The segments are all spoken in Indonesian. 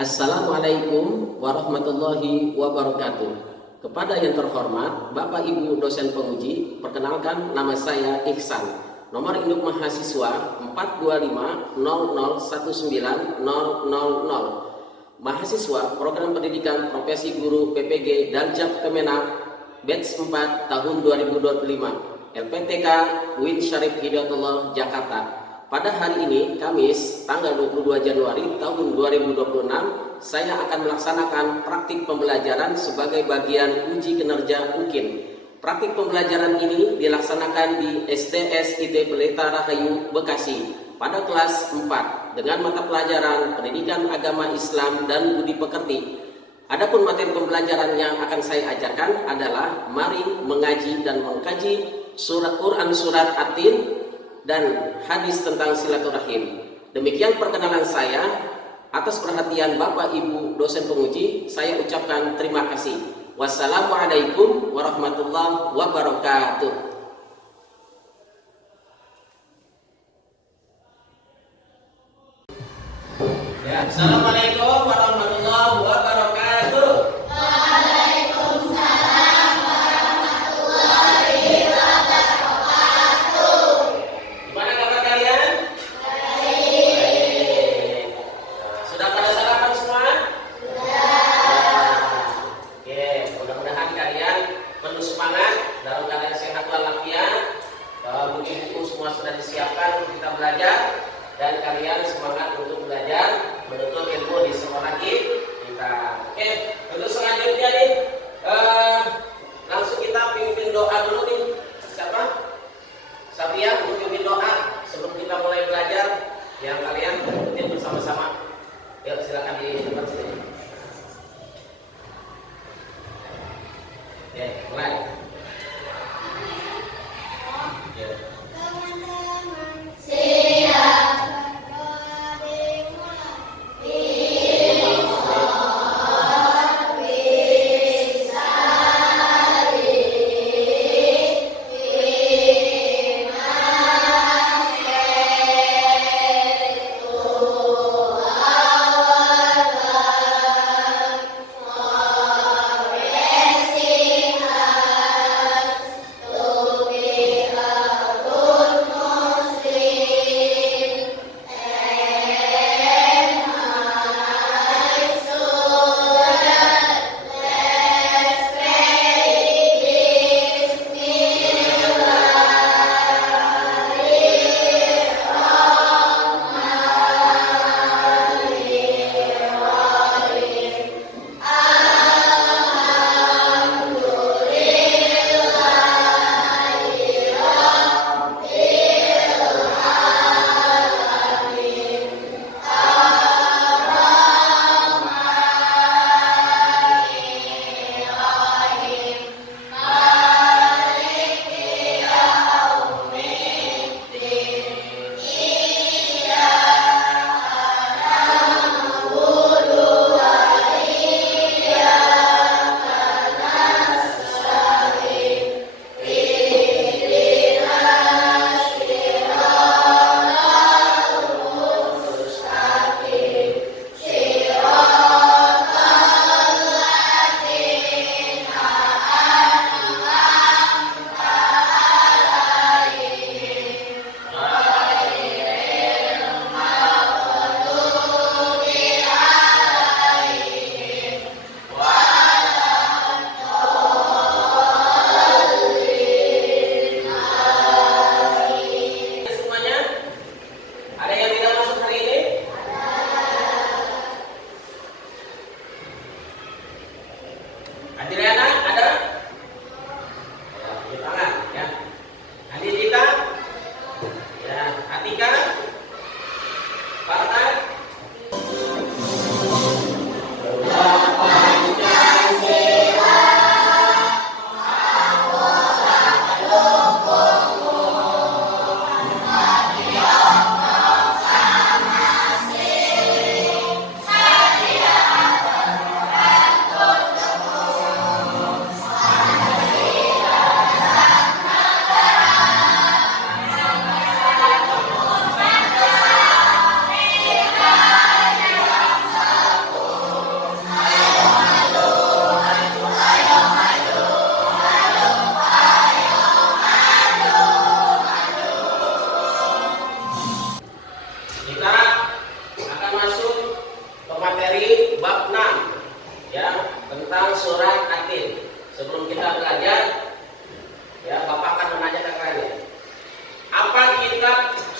Assalamualaikum warahmatullahi wabarakatuh. Kepada yang terhormat Bapak Ibu dosen penguji, perkenalkan nama saya Ihsan. Nomor induk mahasiswa 425019000. Mahasiswa Program Pendidikan Profesi Guru PPG Daljab Kemenak Batch 4 tahun 2025. LPTK UIN Syarif Hidayatullah Jakarta. Pada hari ini, Kamis, tanggal 22 Januari tahun 2026, saya akan melaksanakan praktik pembelajaran sebagai bagian uji kinerja UKIN. Praktik pembelajaran ini dilaksanakan di SDS IT Pelita Rahayu, Bekasi, pada kelas 4, dengan mata pelajaran Pendidikan Agama Islam dan Budi Pekerti. Adapun materi pembelajaran yang akan saya ajarkan adalah mari mengaji dan mengkaji surat Quran Surat At-Tin dan hadis tentang silaturahim. Demikian perkenalan saya. Atas perhatian Bapak Ibu dosen penguji, saya ucapkan terima kasih. Wassalamualaikum warahmatullahi wabarakatuh. Ya, assalamualaikum warahmatullahi wabarakatuh. Sudah disiapkan untuk kita belajar dan kalian semangat untuk belajar menuntut ilmu di sekolah kita. Oke, untuk selanjutnya nih langsung kita pimpin doa dulu nih. Siapa? Sapia untuk pimpin doa sebelum kita mulai belajar yang kalian ikutin bersama-sama. Yuk silakan di depan sini. Oke, mulai.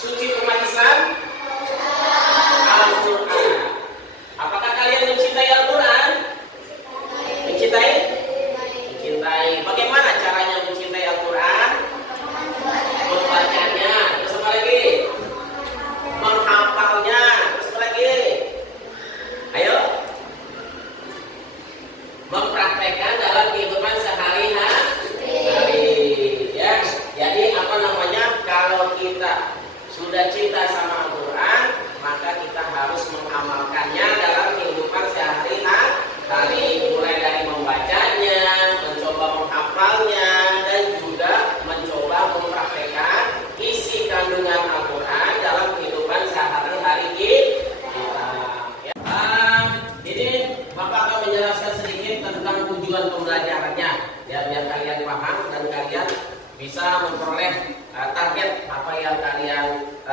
suci umat Islam? Al-Quran. Apakah kalian mencintai Al-Quran? Mencintai? Mencintai. Bagaimana caranya mencintai Al-Quran? Membacanya. Terus apa lagi? Menghafalnya. Terus apa lagi? Ayo. Mempraktekkan dalam kehidupan sehari-hari. Ya. Jadi apa namanya? Kalau kita sudah cinta sama Al-Quran, maka kita harus mengamalkannya dalam kehidupan sehari-hari, mulai dari membacanya, mencoba menghafalnya, dan juga mencoba mempraktekkan isi kandungan Al-Quran dalam kehidupan sehari-hari kita. Ya. Ini Bapak akan menjelaskan sedikit tentang tujuan pembelajarannya, ya, biar kalian paham dan kalian bisa memperoleh target apa yang kalian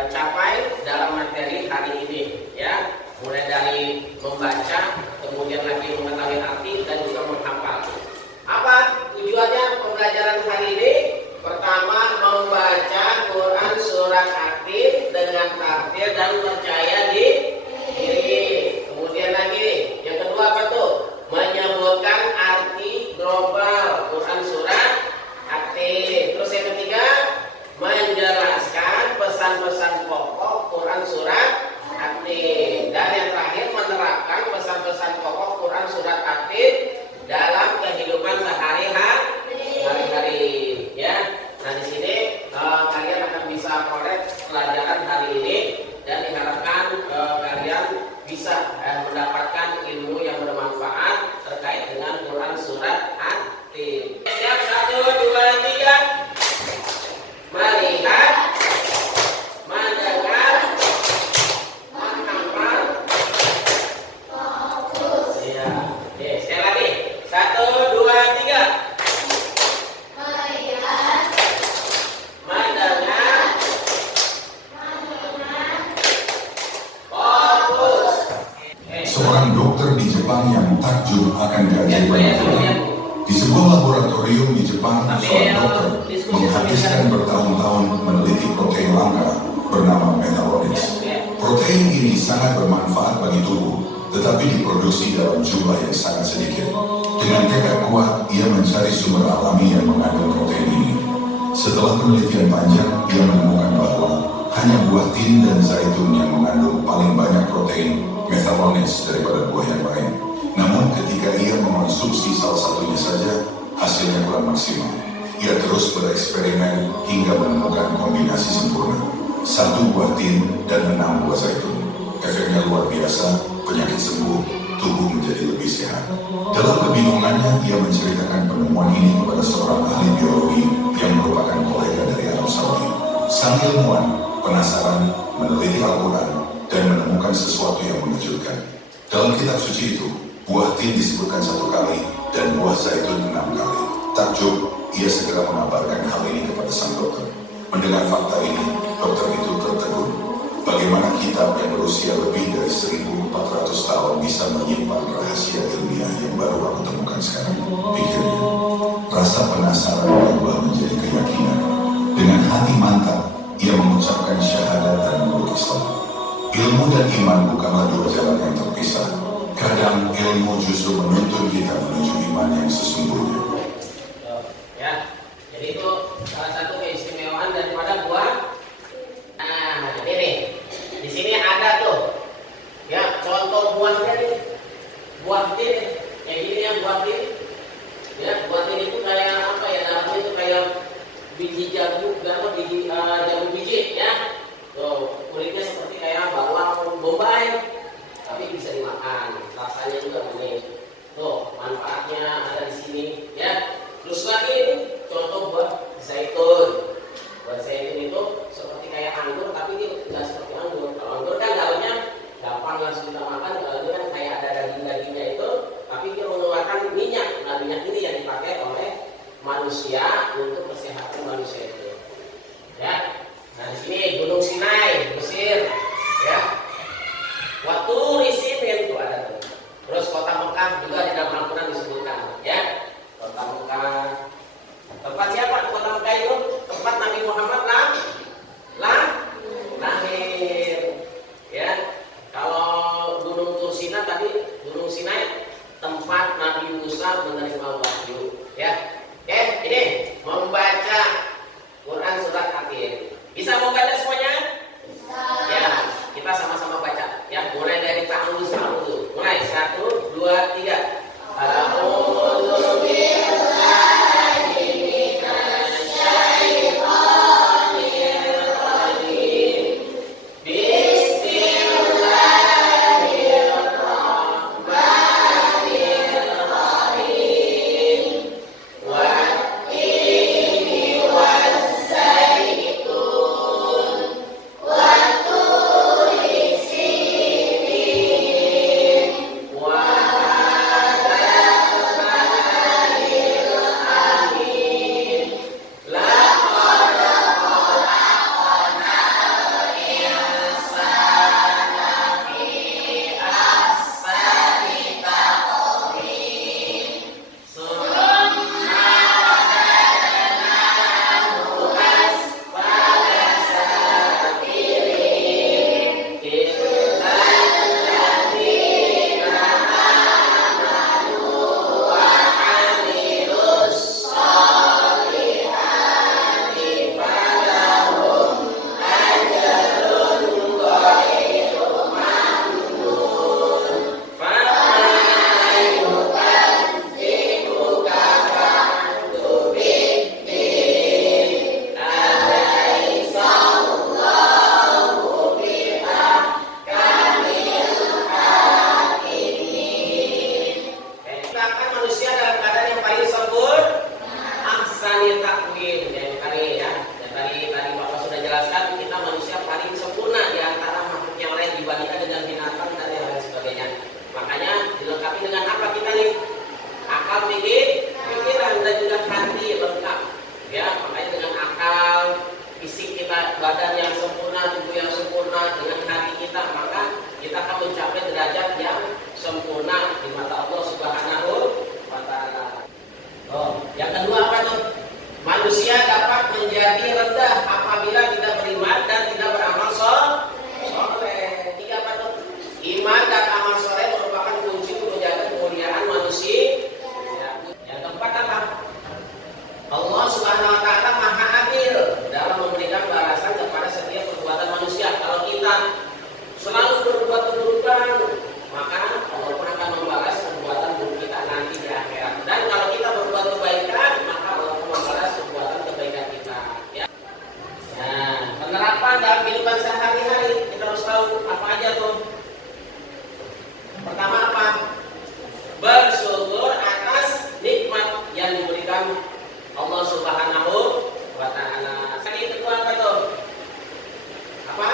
capai dalam materi hari ini, ya, mulai dari membaca, kemudian lagi mengetahui arti dan juga menghafal. Apa tujuannya pembelajaran hari ini? Pertama, membaca Quran surat aktif dengan tartil dan percaya diri. Kemudian lagi yang kedua apa tuh? Menyebutkan arti global Quran surat aktif. Terus yang ketiga, menjelaskan pesan-pesan pokok Quran surat aktif. Dan yang terakhir, menerapkan pesan-pesan pokok Quran surat aktif dalam kehidupan sehari-hari. Ya. Nah, di sini kalian akan bisa peroleh pelajaran hari ini dan diharapkan kalian bisa mendapatkan ilmu yang bermanfaat terkait dengan Quran surat aktif. Siap, 1, 2, 3. Melihat, mendengar, menghafal, fokus. Iya. Oke, sekali lagi. 1, 2, 3. Melihat, mendengar, fokus. Seorang dokter di Jepang yang takjub akan keajaiban di sebuah laboratorium di Jepang, seorang dokter menghabiskan bertahun-tahun meneliti protein langka bernama methalonis. Protein ini sangat bermanfaat bagi tubuh, tetapi diproduksi dalam jumlah yang sangat sedikit. Dengan tekad kuat, ia mencari sumber alami yang mengandung protein ini. Setelah penelitian panjang, ia menemukan bahwa hanya buah tin dan zaitun yang mengandung paling banyak protein methalonis daripada buah yang lain. Namun ketika ia mengonsumsi salah satunya saja, hasilnya kurang maksimal. Ia terus bereksperimen hingga menemukan kombinasi sempurna. 1 buah tin dan 6 buah zaitun. Efeknya luar biasa, penyakit sembuh, tubuh menjadi lebih sehat. Dalam kebingungannya, ia menceritakan penemuan ini kepada seorang ahli biologi yang merupakan kolega dari Arab Saudi. Sang ilmuwan penasaran, meneliti Al-Quran, dan menemukan sesuatu yang mengejutkan. Dalam kitab suci itu, buah tin disebutkan 1 kali dan buah zaitun 6 kali. Takjub, ia segera mengabarkan hal ini kepada sang dokter. Mendengar fakta ini, dokter itu tertegun. Bagaimana kitab yang berusia lebih dari 1400 tahun bisa menyimpan rahasia ilmiah yang baru aku temukan sekarang, pikirnya. Rasa penasaran berubah menjadi keyakinan. Dengan hati mantap, ia mengucapkan syahadat dan memeluk Islam. Ilmu dan iman bukanlah 2 jalan yang terpisah. Kadang ilmu justru menuntun kita menuju iman yang sesungguhnya. Ya, jadi itu salah satu keistimewaan daripada buah. Nah, ini di sini ada tuh, ya, contoh buahnya nih. Buah tin, kayak gini ya, buah tin. Ya, buah tin itu kayak apa ya? Dalamnya itu kayak biji jagung, biji jagung biji, ya. Tuh, kulitnya seperti kayak bawang bombay, tapi bisa dimakan. Rasanya juga manis. Tuh, manfaatnya ada di sini, ya. Terus lagi ini contoh buah zaitun. Buah zaitun itu seperti kayak anggur, tapi ini tidak seperti anggur. Kalau anggur kan dalamnya gampang langsung kita makan. Kalau ini kan kayak ada daging-dagingnya itu, tapi dia mengeluarkan minyak. Nah, minyak ini yang dipakai oleh manusia untuk kesehatan manusia itu. Ya. Nah, di sini gunung kehidupan sehari-hari kita harus tahu apa aja tuh. Pertama apa? Bersyukur atas nikmat yang diberikan Allah Subhanahu wa Ta'ala. Yang kedua apa tuh? Apa?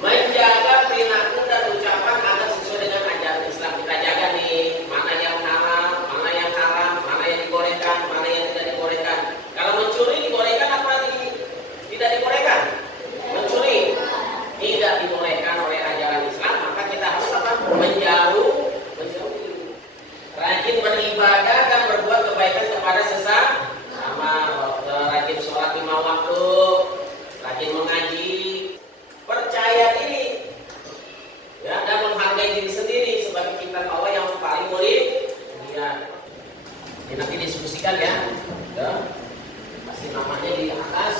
Menjaga perilaku dan ucapan agar sesuai dengan ajaran Islam. Kita jaga nih, mana yang halal, mana yang haram, mana yang dibolehkan, mana yang tidak dibolehkan. Kalau mencuri dibolehkan apa tidak dibolehkan? Mencuri tidak dibolehkan oleh ajaran Islam, maka kita harus apa? Menjauhi. Rajin beribadah dan berbuat kebaikan kepada sesama. Rajin sholat 5 waktu, rajin mengaji, percaya diri, ya, dan menghargai diri sendiri sebagai kitab Allah yang paling mulia. Ini nanti diskusikan ya, kasih namanya di atas.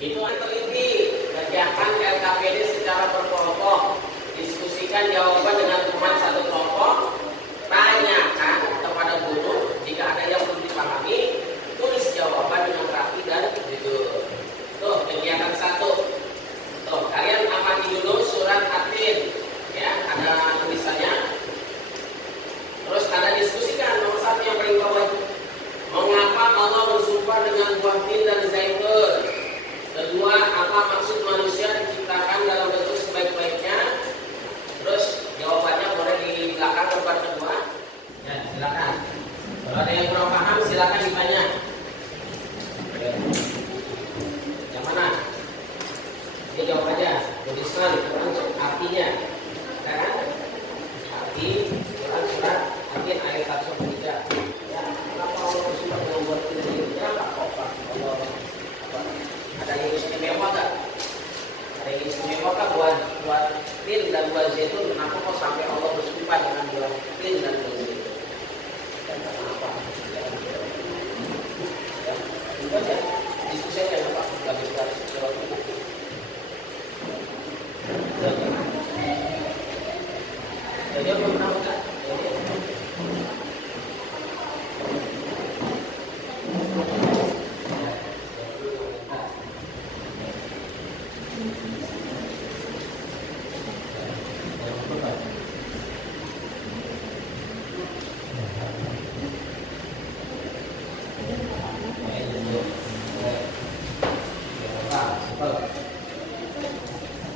Itu teliti, kerjakan LKPD secara berkelompok, diskusikan jawaban dengan teman satu kelompok, tanyakan kepada guru jika ada yang belum dipahami, tulis jawaban dengan rapi dan jujur. Tuh kegiatan 1. Tuh kalian amati dulu surat At-Tin, ya, ada tulisannya. Terus ada diskusikan nomor 1 yang paling bawah. Mengapa Allah bersumpah dengan buah tin dan zaitun? Kedua, apa maksud manusia diciptakan dalam bentuk sebaik-baiknya? Terus jawabannya boleh di belakang lembar kedua. Ya, silakan. Kalau ada yang kurang paham, silakan ditanya. Ya. Yang mana? Dia jawab aja. Tulisan, artinya. Kan? Arti, surat, arti ayat 103. Ya, kenapa Allah bersumpah dengan buah tin dan zaitun? Kenapa? Ada yang istimewa gak? Ada yang istimewa gak buat tin dan buah zaitun? Kenapa kok sampai Allah bersumpah dengan buah tin dan buah zaitun? Dan kenapa? Ya, itu aja. Diskusi aja, Pak. Gak bisa jawab itu. Jadi apa pernah enggak?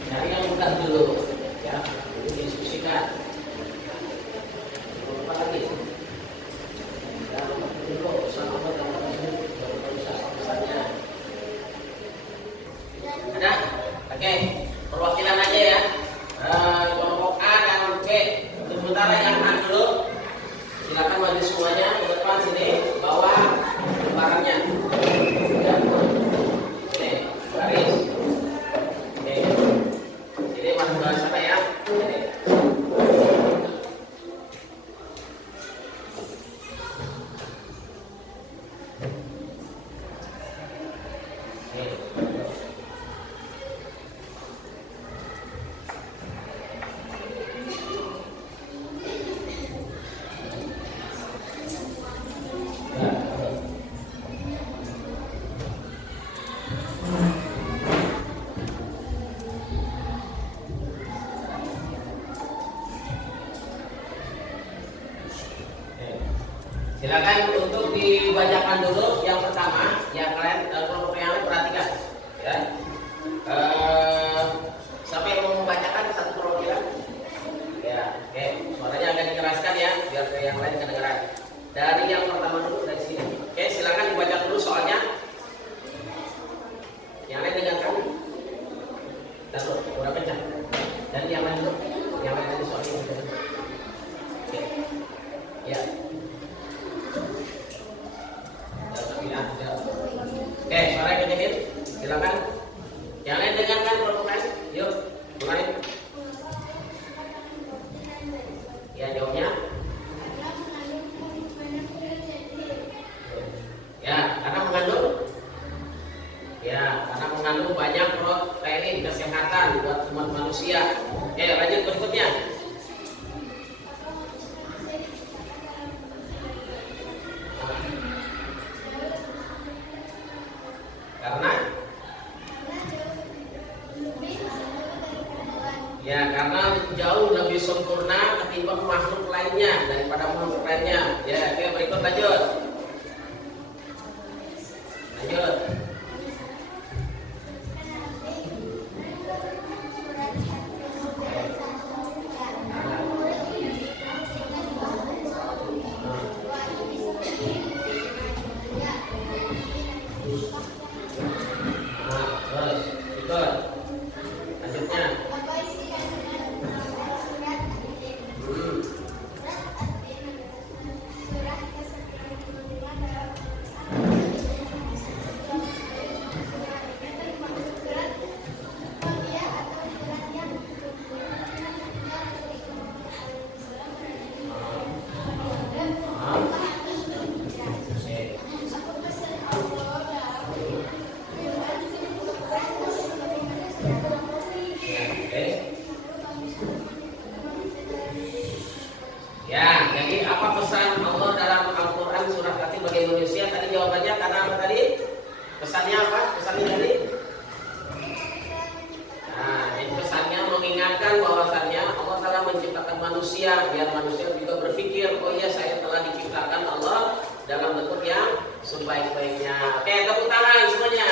Cari yang mudah dulu, ya, diskusikan. Apa lagi? Ada? Oke, perwakilan aja ya. Kelompok A dan B. Untuk sementara yang A dulu, silakan maju semuanya ke depan sini, bawah lembarannya. Ya. Oke, baris. Oke. Jadi masuk ke sana ya. Oke. Silakan untuk dibacakan dulu yang pertama, yang kalian kelompok yang lain perhatikan, ya. Siapa yang mau membacakan satu perwakilan? Ya, oke. Suaranya agak dikeraskan ya, biar ke yang lain kedengaran. Dari yang pertama dulu dari sini. Oke, silakan dibaca dulu soalnya. Yang lain dengarkan. Taruh, udah pecah. Dan yang lain dulu, yang lain tadi soalnya. Oke. Ya. Oke, suara kedengaran. Silakan. Yang lain dengarkan kelompok. Yuk, mulai. Ya, jawabnya. Ya, karena mengandung banyak protein kesehatan buat umat manusia. Oke, lanjut berikutnya. sempurna ketimbang makhluk lainnya, daripada makhluk lainnya. Ya, oke, berikut lanjut. Lanjut. Ya, jadi apa pesan Allah dalam Al-Quran surah Fatir bagi manusia? Tadi jawabannya karena apa tadi? Pesannya apa? Pesannya tadi? Nah, jadi pesannya mengingatkan bahwasannya Allah telah menciptakan manusia biar manusia juga berpikir, oh iya saya telah diciptakan Allah dalam bentuk yang sebaik-baiknya. Oke, tepuk tangan semuanya.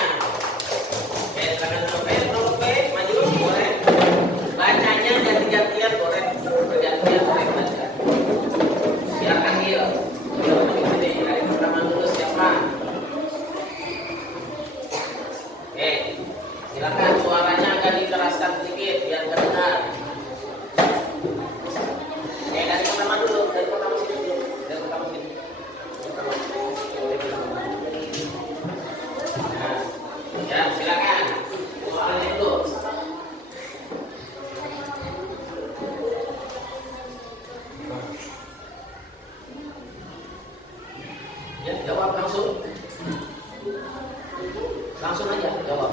Oke, silakan sampai maju boleh. Bacanya ganti-gantian boleh, bergantian boleh baca. Silakan Gil. Dari pertama dulu siapa? Oke, silakan suaranya agak dikeraskan sedikit biar terdengar. Oke, dari pertama dulu, dari pertama sini. Nah, ya silakan. Suaranya itu. Ya, jawab langsung. Langsung aja jawab.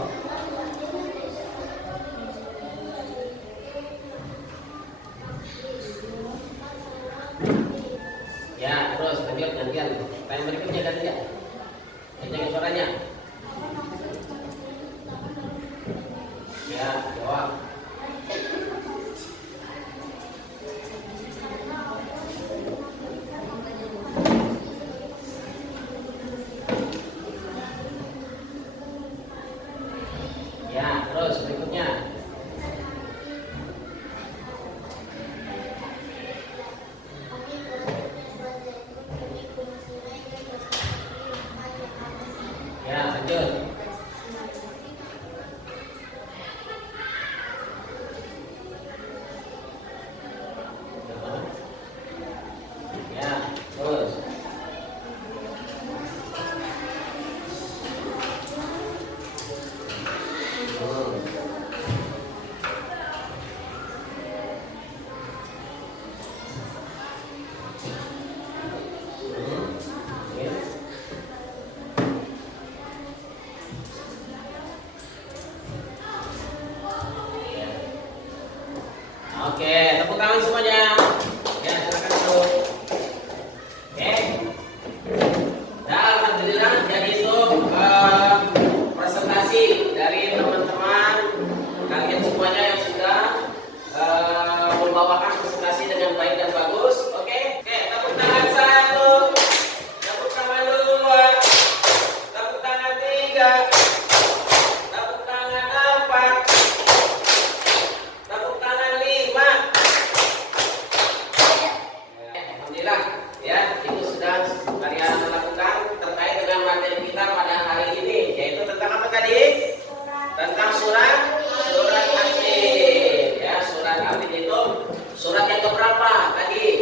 Ya, terus lanjut gantian. Yang berikutnya gantian. Jangan suaranya. Ya, jawab. Ya, terus berikutnya. Ya, lanjut. Ya, terus. Oke, tepuk tangan semuanya. Ya, silakan dulu. Oke. Dan alhamdulillah jadi itu presentasi dari teman-teman kalian semuanya yang sudah membawakan presentasi dengan baik dan bagus. Oke, tepuk tangan 1, tepuk tangan 2, tepuk tangan 3, tepuk tangan 4, tepuk tangan 5. Alhamdulillah ya, itu sudah kalian lakukan terkait dengan materi kita pada hari ini, yaitu tentang apa tadi? Tentang surat Atin. Ya, surat Atin itu surat yang keberapa tadi?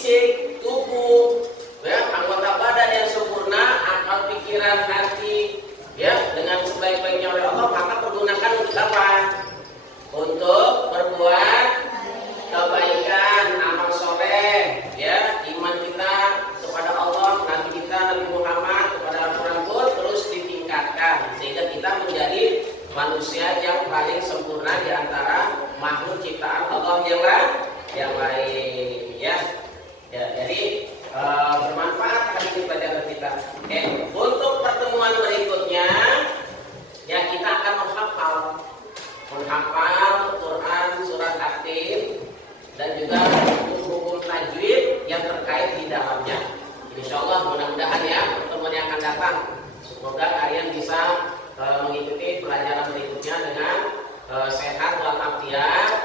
fisik, tubuh, ya, anggota badan yang sempurna, akal, pikiran, hati, ya, dengan sebaik-baiknya oleh Allah, maka pergunakan untuk apa? Untuk berbuat kebaikan, amal soleh, ya, iman kita kepada Allah, Nabi kita, Nabi Muhammad, kepada Al-Quran pun terus ditingkatkan sehingga kita menjadi manusia yang paling sempurna di antara makhluk ciptaan Allah yang lain, ya. Ya, jadi bermanfaat hari ini pelajaran kita. Oke, untuk pertemuan berikutnya, ya kita akan menghafal Quran surat At-Tin dan juga hukum-hukum tajwid yang terkait di dalamnya. Insya Allah mudah-mudahan ya pertemuan yang akan datang, semoga kalian bisa mengikuti pelajaran berikutnya dengan sehat walafiat